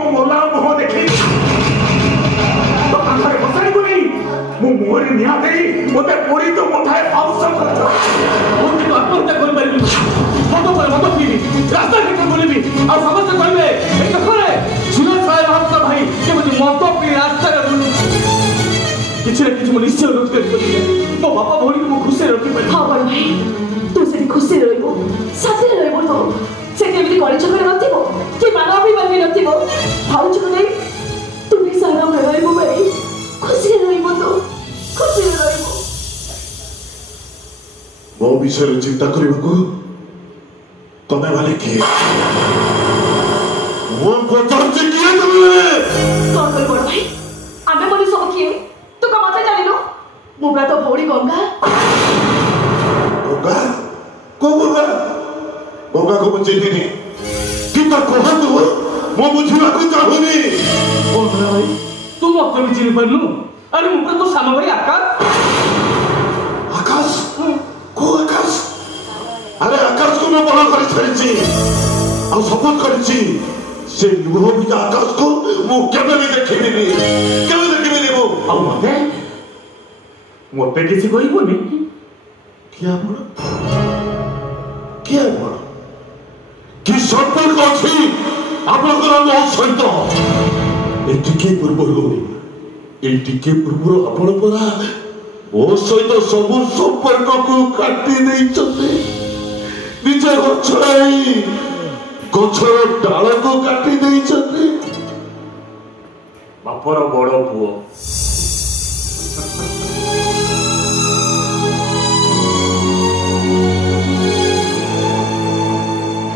मो मोला मुह देखी तो कांधरे बसाई को नहीं मो मोहरे निया देई मोते पोरी तो उठाए हाउस सब मोते तो आत्महत्या कर मारिबी मतो पर मतो पीबी रास्ता के बोलबी और समस्त कहबे ए तो करे झिलो छाय भक्त भाई के मते मतो पी रास्ता रे बोलू किछ रे किछ मो निश्चय रोक कर मो बापा भोली को खुशी रखी पाई हां बड़ भाई तू से खुशी रहइबो साथी रहइबो तो से केमिति कॉलेज करे नथिबो कि मानव भी बनि नथिबो भाउ छु नै तू भी सारा रहइबो भाई खुशी रहइबो तो खुशी रहइबो मो विषय चिंता करबो तमे वाले के वो पचार से किए तुमने कौन कर बड़ भाई आमे मनी सब किए तू का मत जानिलो मोबरा तो भौड़ी गंगा गंगा को गंगा गंगा को बचेनी नहीं कि तो कहत हो मो बुझिबा को चाहुनी ओ भाई तू मत भी चिन परनु अरे मोबरा तो सामा भाई आकाश आकाश को आकाश अरे आकाश को मैं बड़ा कर छाड़ी और सपोर्ट करी से लुह भी आकाश को मु केबे भी देखिबिनी मु और मते किसी कहबोनी क्या बड़ कि संपर्क अच्छी आपनकर मो सहित एटिके पूर्व आपण परा मो सहित सब संपर्क को काटी नहीं चले निजे गछर डाल को काटी नहीं चले बापर बड़ पुओ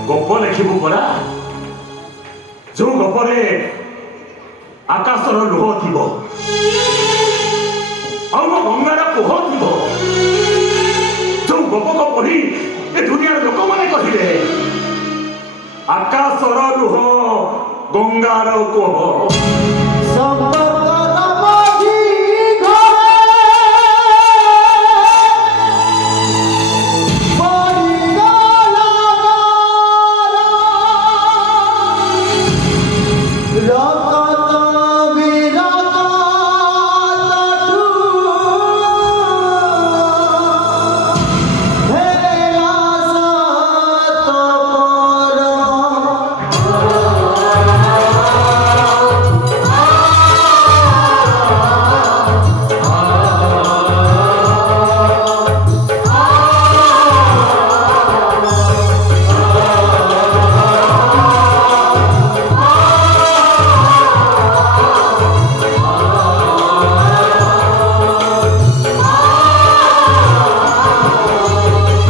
गप लिखिबू परा जो गपरे आकाशर लुह थी और गंगार कुह थी जो गप को पढ़ी ए दुनिया लोक मैंने कहले आकाशर लुह गंगार कुह